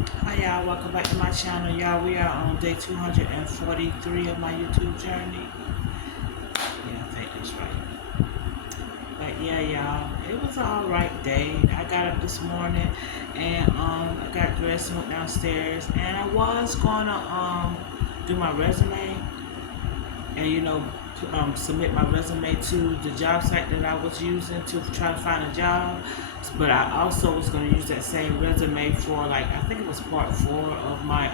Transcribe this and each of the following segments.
Hi y'all, welcome back to my channel. Y'all, we are on day 243 of my YouTube journey. Yeah, I think that's right. But yeah, y'all, it was an alright day. I got up this morning and I got dressed and went downstairs, and I was gonna do my resume and submit my resume to the job site that I was using to try to find a job. But I also was going to use that same resume for, like, I think it was part 4 of my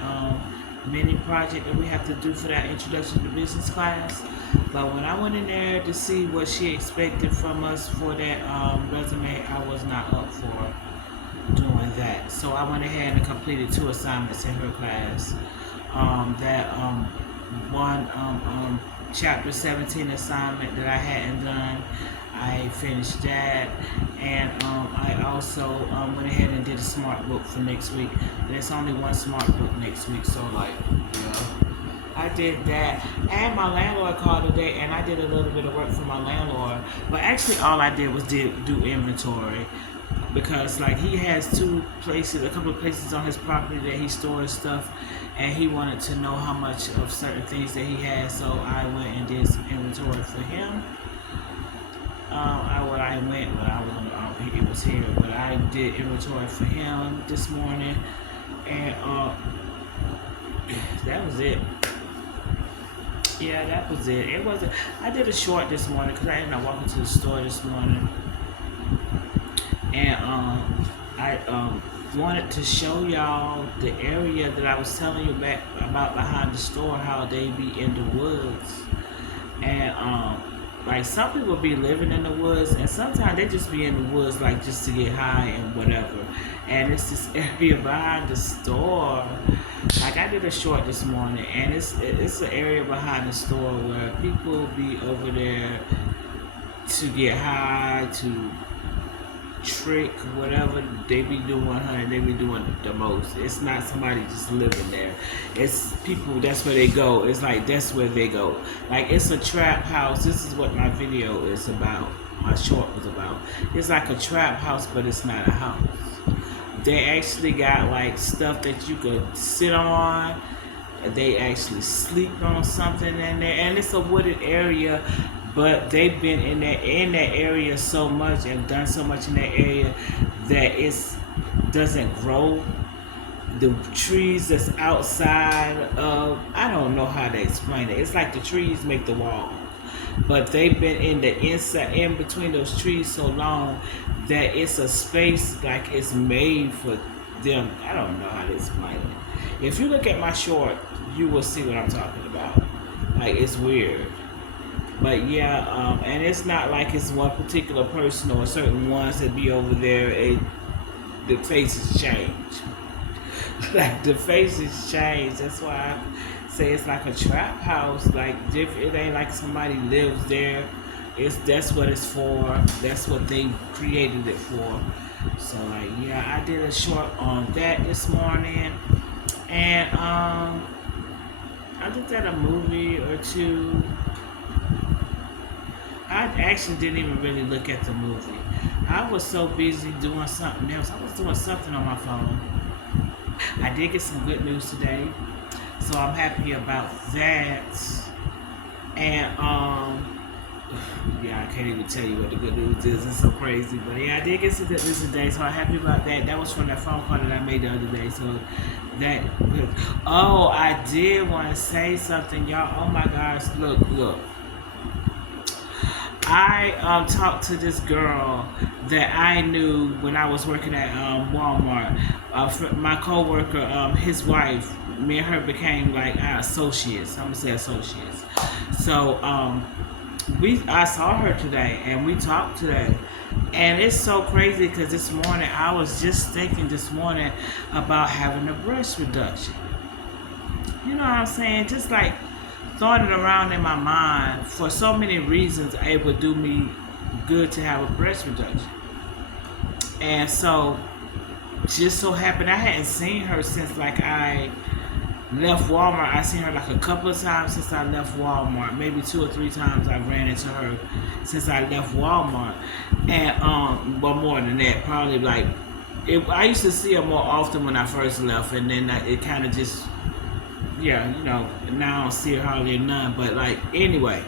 mini project that we have to do for that introduction to business class. But when I went in there to see what she expected from us for that resume, I was not up for doing that. So I went ahead and completed 2 assignments in her class. That one chapter 17 assignment that I hadn't done, I finished that, and I also went ahead and did a smart book for next week. There's only one smart book next week, so like, yeah, I did that. And my landlord called today, and I did a little bit of work for my landlord. But actually, all I did was do inventory, because like he has a couple of places on his property that he stores stuff, and he wanted to know how much of certain things that he has. So I went and did some inventory for him. He was here, but I did inventory for him this morning, and that was it. Yeah, that was it. It wasn't. I did a short this morning because I ended up walking to the store this morning, and I wanted to show y'all the area that I was telling you about behind the store, how they be in the woods, and like some people be living in the woods, and sometimes they just be in the woods like just to get high and whatever. And it's this area behind the store. Like I did a short this morning, and it's an area behind the store where people be over there to get high, to trick, whatever they be doing, honey. They be doing the most. It's not somebody just living there. It's people. That's where they go. It's like that's where they go. Like it's a trap house. This is what my video is about. My short was about. It's like a trap house, but it's not a house. They actually got like stuff that you could sit on. They actually sleep on something in there, and it's a wooded area. But they've been in that area so much and done so much in that area that it doesn't grow. The trees that's outside of, I don't know how to explain it. It's like the trees make the wall, but they've been in the inside, in between those trees so long that it's a space like it's made for them. I don't know how to explain it. If you look at my short, you will see what I'm talking about. Like it's weird. But yeah, and it's not like it's one particular person or certain ones that be over there. The faces change. Like the faces change. That's why I say it's like a trap house. Like it ain't like somebody lives there. That's what it's for. That's what they created it for. So like yeah, I did a short on that this morning, and I looked at a movie or two. I actually didn't even really look at the movie. I was so busy doing something else. I was doing something on my phone. I did get some good news today, so I'm happy about that. And yeah, I can't even tell you what the good news is. It's so crazy, but yeah, I did get some good news today, so I'm happy about that. That was from that phone call that I made the other day. So that. Oh, I did want to say something, y'all. Oh my gosh, look. I talked to this girl that I knew when I was working at Walmart. My coworker, his wife, me and her became like our associates. I'm gonna say associates. So I saw her today, and we talked today, and it's so crazy because this morning I was just thinking this morning about having a breast reduction. You know what I'm saying? Just like throwing it around in my mind for so many reasons. It would do me good to have a breast reduction. And so just so happened I hadn't seen her since like I left Walmart. I seen her like a couple of times since I left Walmart. Maybe 2 or 3 times I ran into her since I left Walmart. And but more than that, probably like I used to see her more often when I first left, and then it kind of just, yeah, now I don't see her hardly none. But like anyway,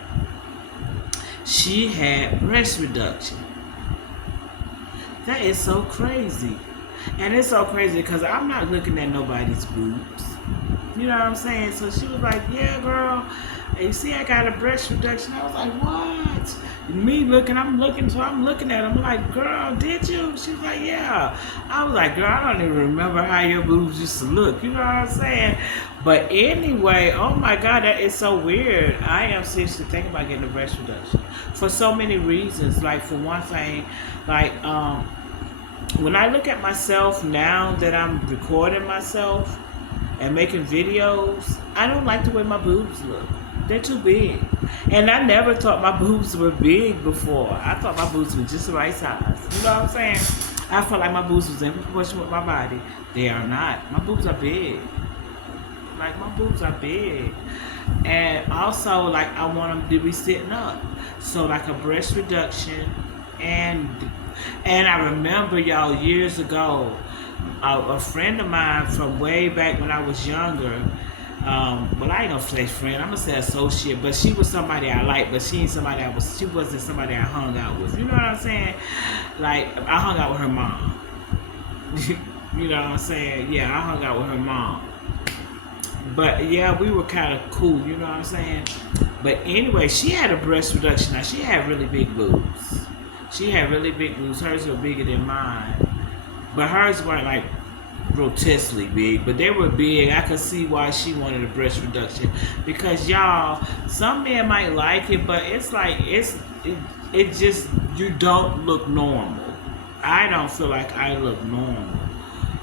she had breast reduction. That is so crazy. And it's so crazy because I'm not looking at nobody's boobs. You know what I'm saying? So she was like, yeah, girl. And you see, I got a breast reduction. I was like, what? Me looking, so I'm looking at her. I'm like, girl, did you? She was like, yeah. I was like, girl, I don't even remember how your boobs used to look. You know what I'm saying? But anyway, oh my God, that is so weird. I am seriously thinking about getting a breast reduction for so many reasons. Like, for one thing, like, when I look at myself now that I'm recording myself and making videos, I don't like the way my boobs look. They're too big. And I never thought my boobs were big before. I thought my boobs were just the right size. You know what I'm saying? I felt like my boobs was in proportion with my body. They are not. My boobs are big. Like, my boobs are big. And also, like, I want them to be sitting up. So, like, a breast reduction. And I remember, y'all, years ago, a friend of mine from way back when I was younger, well, I ain't gonna say friend, I'm gonna say associate, but she was somebody I liked, but she wasn't somebody I hung out with. You know what I'm saying? Like, I hung out with her mom. You know what I'm saying? Yeah, I hung out with her mom. But yeah, we were kind of cool, you know what I'm saying? But anyway, she had a breast reduction. Now, she had really big boobs. She had really big boobs. Hers were bigger than mine. But hers weren't like grotesquely big, but they were big. I could see why she wanted a breast reduction. Because y'all, some men might like it, but it's like it just, you don't look normal. I don't feel like I look normal.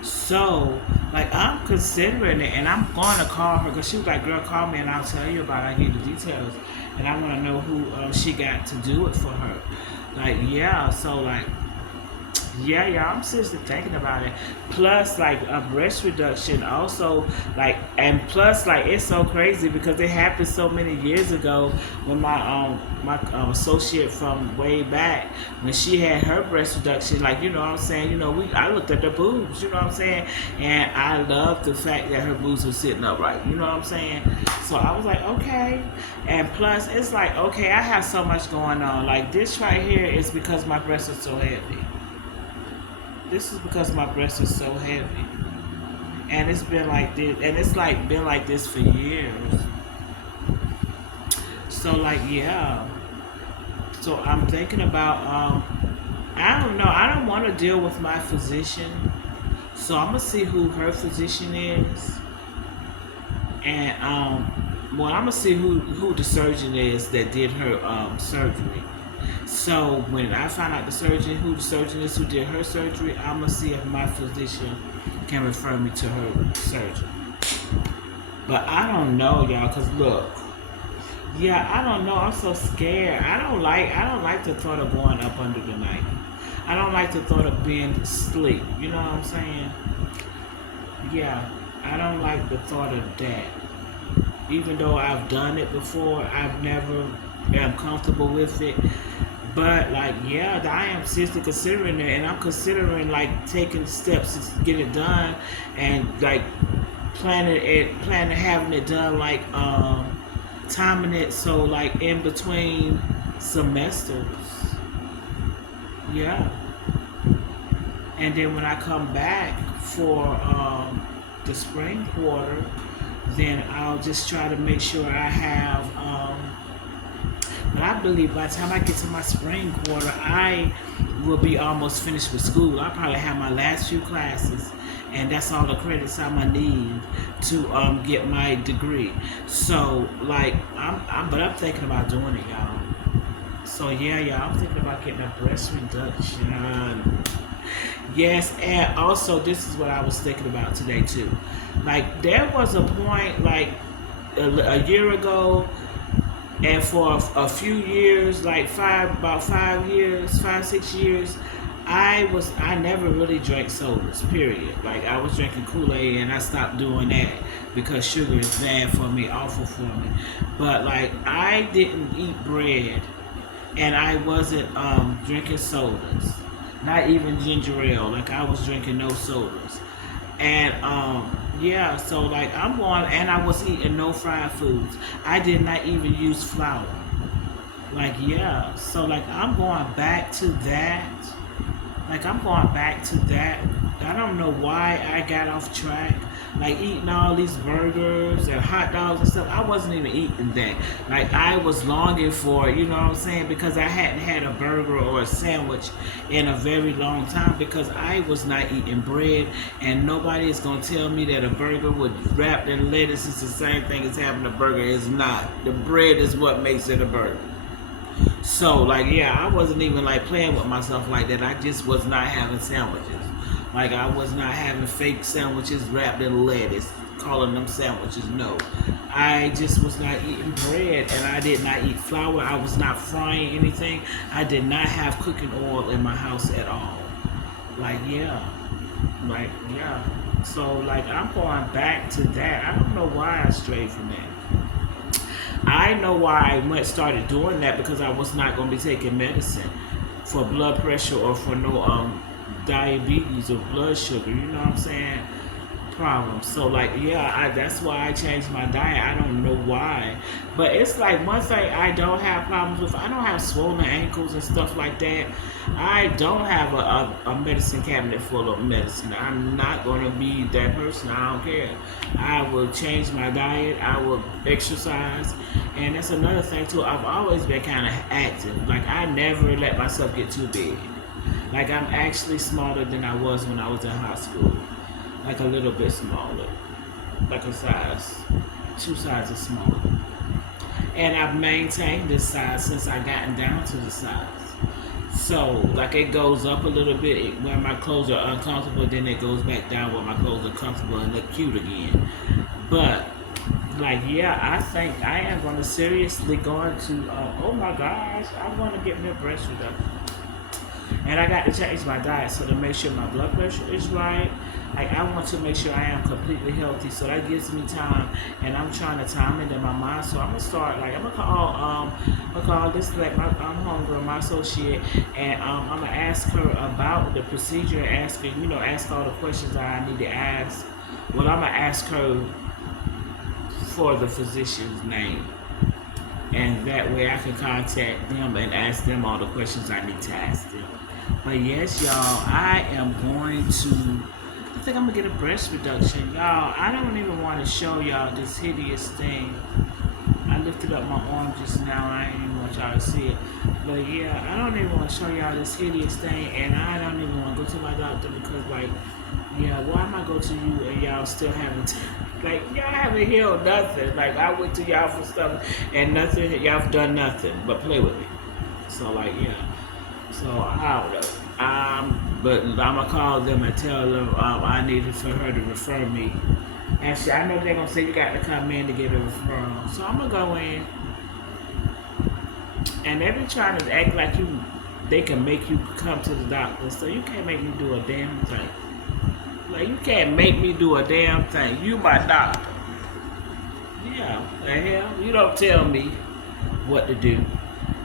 So, like, I'm considering it, and I'm going to call her because she was like, girl, call me and I'll tell you about it. I need the details. And I want to know who she got to do it for her. Like, yeah, so, like, yeah, I'm seriously thinking about it. Plus, like, a breast reduction also, like, and plus, like, it's so crazy because it happened so many years ago when my associate from way back, when she had her breast reduction, like, you know what I'm saying, I looked at the boobs, you know what I'm saying, and I loved the fact that her boobs were sitting upright, you know what I'm saying. So I was like, okay. And plus, it's like, okay, I have so much going on. Like, this right here is because my breasts are so heavy. This is because my breasts are so heavy. And it's been like this, and it's like been like this for years. So, like, yeah. So I'm thinking about, I don't know, I don't want to deal with my physician. So I'm gonna see who her physician is. And well, I'm gonna see who the surgeon is that did her surgery. So when I find out who the surgeon is who did her surgery, I'm gonna see if my physician can refer me to her surgeon. But I don't know, y'all, cause look, yeah, I don't know. I'm so scared. I don't like the thought of going up under the knife. I don't like the thought of being asleep. You know what I'm saying? Yeah, I don't like the thought of that. Even though I've done it before, I've never am comfortable with it. But, like, yeah, I am seriously considering it, and I'm considering, like, taking steps to get it done, and, like, planning having it done, like, timing it so, like, in between semesters. Yeah. And then when I come back for the spring quarter, then I'll just try to make sure I have, but I believe by the time I get to my spring quarter, I will be almost finished with school. I'll probably have my last few classes, and that's all the credits I'm gonna need to get my degree. So, like, but I'm thinking about doing it, y'all. So yeah, y'all, I'm thinking about getting a breast reduction. Yes, and also this is what I was thinking about today too. Like, there was a point, like, a year ago, and for a few years, like about 6 years, I never really drank sodas, period. Like, I was drinking Kool-Aid, and I stopped doing that because sugar is bad for me, awful for me. But, like, I didn't eat bread, and I wasn't drinking sodas. not even ginger ale. Like I was drinking no sodas, and yeah. So like I'm going, and I was eating no fried foods. I did not even use flour. Like yeah. So like I'm going back to that. Like I'm going back to that. I don't know why I got off track. Like eating all these burgers and hot dogs and stuff. I wasn't even eating that. Like I was longing for it, you know what I'm saying? Because I hadn't had a burger or a sandwich in a very long time because I was not eating bread, and nobody is gonna tell me that a burger with wrapped in lettuce is the same thing as having a burger. It's not. The bread is what makes it a burger. So like yeah, I wasn't even like playing with myself like that. I just was not having sandwiches. Like I was not having fake sandwiches wrapped in lettuce, calling them sandwiches. No. I just was not eating bread, and I did not eat flour. I was not frying anything. I did not have cooking oil in my house at all. Like yeah. Like yeah. So like I'm going back to that. I don't know why I strayed from that. I know why I went started doing that because I was not going to be taking medicine for blood pressure or for no diabetes or blood sugar. You know what I'm saying? Problems. So like yeah, that's why I changed my diet. I don't know why, but it's like one thing I don't have problems with. I don't have swollen ankles and stuff like that. I don't have a medicine cabinet full of medicine. I'm not going to be that person. I don't care. I will change my diet. I will exercise, and that's another thing too. I've always been kind of active. Like I never let myself get too big. Like I'm actually smaller than I was when I was in high school, like a little bit smaller, like a size, two sizes smaller. And I've maintained this size since I gotten down to the size. So like it goes up a little bit when my clothes are uncomfortable, then it goes back down when my clothes are comfortable and look cute again. But like yeah, I think I am going to seriously going to. Oh my gosh, I'm going to get me a breast reduction. And I got to change my diet so to make sure my blood pressure is right. Like I want to make sure I am completely healthy, so that gives me time, and I'm trying to time it in my mind. So I'm gonna start like I'm gonna call this like I'm homegirl, my associate, and I'm gonna ask her about the procedure, and ask her, ask all the questions that I need to ask. Well, I'm gonna ask her for the physician's name, and that way I can contact them and ask them all the questions I need to ask them. But yes, y'all, I am going to. I think I'm gonna get a breast reduction, y'all. I don't even want to show y'all this hideous thing. I lifted up my arm just now. I ain't even want y'all to see it. But yeah, I don't even want to show y'all this hideous thing, and I don't even want to go to my doctor because, like, yeah, why am I go to you and y'all still haven't, like, y'all haven't healed nothing. Like, I went to y'all for stuff and nothing, y'all have done nothing but play with me. So, like, yeah. So, I don't know. But I'm gonna call them and tell them I needed for her to refer me. Actually, I know they're gonna say you got to come in to get a referral. So I'm gonna go in, and they be trying to act like they can make you come to the doctor. So you can't make me do a damn thing. Like you can't make me do a damn thing. You my doctor. Yeah, the hell. You don't tell me what to do.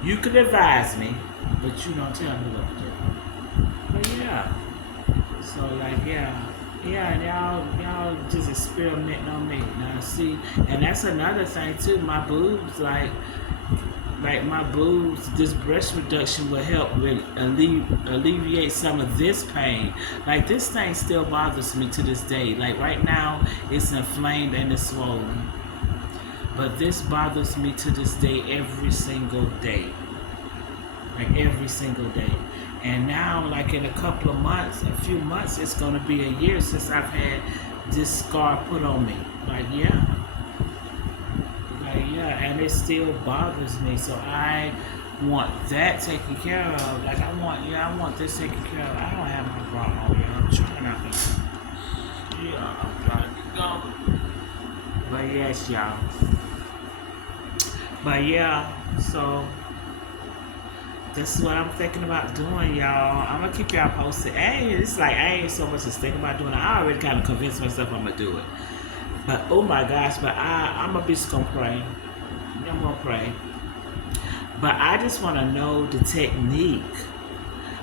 You can advise me, but you don't tell me what to do. But yeah. So like yeah, and y'all just experimenting on me. Now see, and that's another thing too. My boobs, like my boobs, this breast reduction will help with alleviate some of this pain. Like this thing still bothers me to this day. Like right now, it's inflamed and it's swollen, but this bothers me to this day every single day. Like every single day. And now, like in a couple of months, a few months, it's gonna be a year since I've had this scar put on me. Like yeah, and it still bothers me. So I want that taken care of. Like I want this taken care of. I don't have my bra on, y'all. I'm trying not to. Yeah, I'm trying to go. But yes, y'all. But yeah, so. This is what I'm thinking about doing, y'all. I'm gonna keep y'all posted. It's like I ain't so much to think about doing it. I already kind of convinced myself I'm gonna do it. But oh my gosh, but I'm a bitch gonna pray. I'm gonna pray. But I just wanna know the technique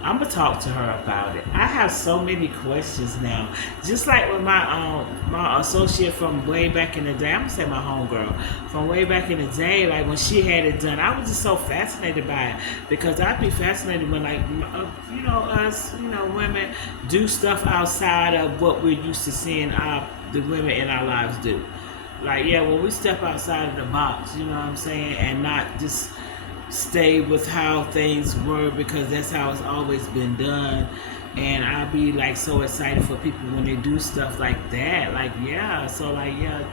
I'm gonna talk to her about it. I have so many questions now. Just like with my associate from way back in the day, I'm gonna say my homegirl from way back in the day, like when she had it done, I was just so fascinated by it because I'd be fascinated when like us women do stuff outside of what we're used to seeing the women in our lives do. Like yeah, when we step outside of the box, you know what I'm saying, and not just stay with how things were because that's how it's always been done. And I'll be like so excited for people when they do stuff like that. Like yeah, so like yeah,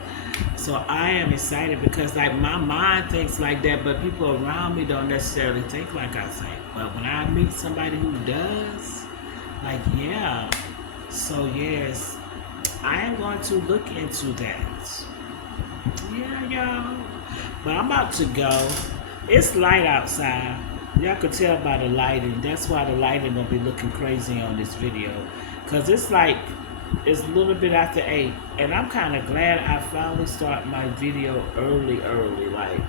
so I am excited because like my mind thinks like that, but people around me don't necessarily think like I think. But when I meet somebody who does, like yeah, so yes, I am going to look into that. Yeah, y'all. But I'm about to go. It's light outside. Y'all could tell by the lighting. That's why the lighting gonna be looking crazy on this video. Cause it's like it's a little bit after 8. And I'm kinda glad I finally start my video early. Like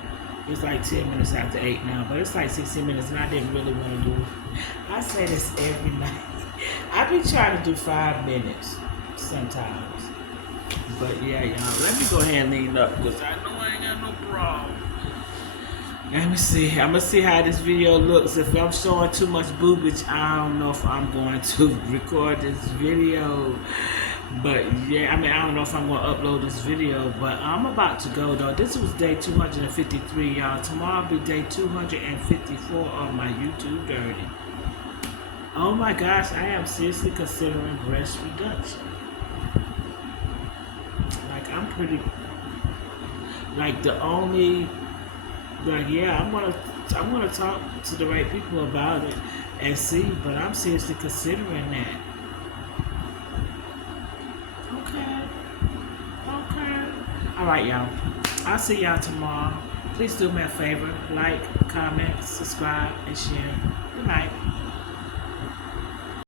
it's like 10 minutes after 8 now. But it's like 16 minutes and I didn't really want to do it. I say this every night. I be trying to do 5 minutes sometimes. But yeah, y'all, let me go ahead and lean up because I know I ain't got no problem. Let me see. I'm gonna see how this video looks. If I'm showing too much boobage, I don't know if I'm going to record this video. But yeah, I mean, I don't know if I'm gonna upload this video. But I'm about to go though. This was day 253, y'all. Tomorrow will be day 254 of my YouTube Dirty. Oh my gosh, I am seriously considering breast reduction. Like I'm pretty. Like the only. Like yeah, I'm gonna talk to the right people about it and see, but I'm seriously considering that. Okay. All right, y'all. I'll see y'all tomorrow. Please do me a favor, like, comment, subscribe, and share. Good night.